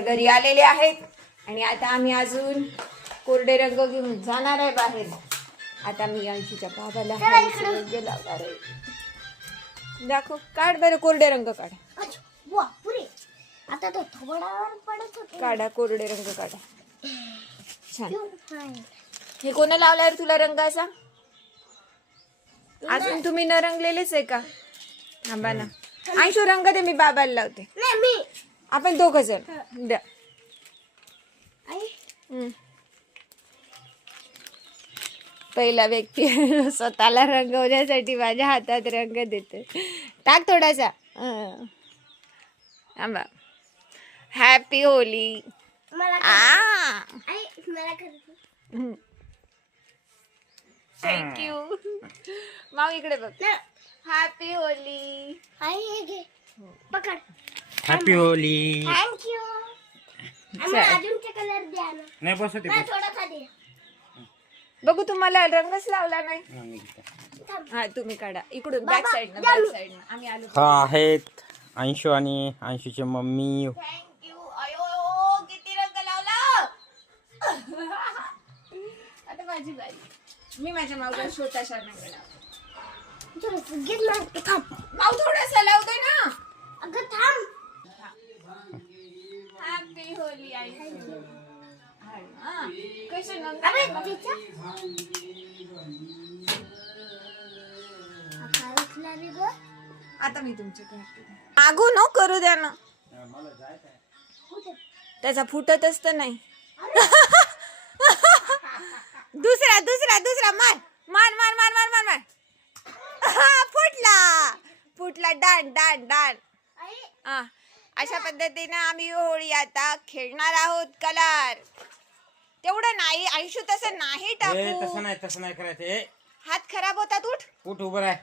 घरी आलेले आहेत आणि आता आम्ही अजून कोरडे रंग घेऊन जाणार आहे बाहेर. आता मी अंशीच्या बाबाला लावणार आहे. दाखव, काढ बरं कोरडे रंग काढ. आता तो थोडावर पडत होता. काढा कोरडे रंग काढा. छान. हे कोणी लावल्यावर तुला रंग असा? अजून तुम्ही न रंगलेलेच आहे का? थांबा ना. अंशू रंग दे, मी बाबाला लावते. नाही मी आपण दोघं जण द्या. पहिला व्यक्ती स्वतःला रंगवण्यासाठी माझ्या हातात रंग देते. टाक थोडासा. थांबा. हॅपी होली. मला थँक्यू. माऊ इकडे बघ. हॅपी होली. पकड. हॅपी होली. थँक्यू. अजूनचे कलर द्या ना. नाही बसत नाही थोडासा दे. बघू, तुम्हाला रंगच लावला नाही. हा तुम्ही काढा इकडून बॅक साइड आम्ही आलो. हा आहेत अंशू आणि अंशूची मम्मी. थँक्यू. अयो किती रंग लावला. आता माझी बारी. मी माझ्या माऊला छोटासा रंग लावतो. माऊ थोडासा लावतोय ना. अगं थांब. Happy Holy. आता मी तुमच्याकडे मागू न करू द्या ना. त्याचा फुटत असत नाही. दुसरा दुसरा दुसरा मार मार मार मार मार मार मार. फुटला फुटला. डान डान डान. अशा पद्धतीने आम्ही होळी आता खेळणार आहोत. कलर तेवढं नाही अंशू, तसं नाही टाकू. तसं नाही करायचं. हात खराब होतात. उठ उठ उभं राह.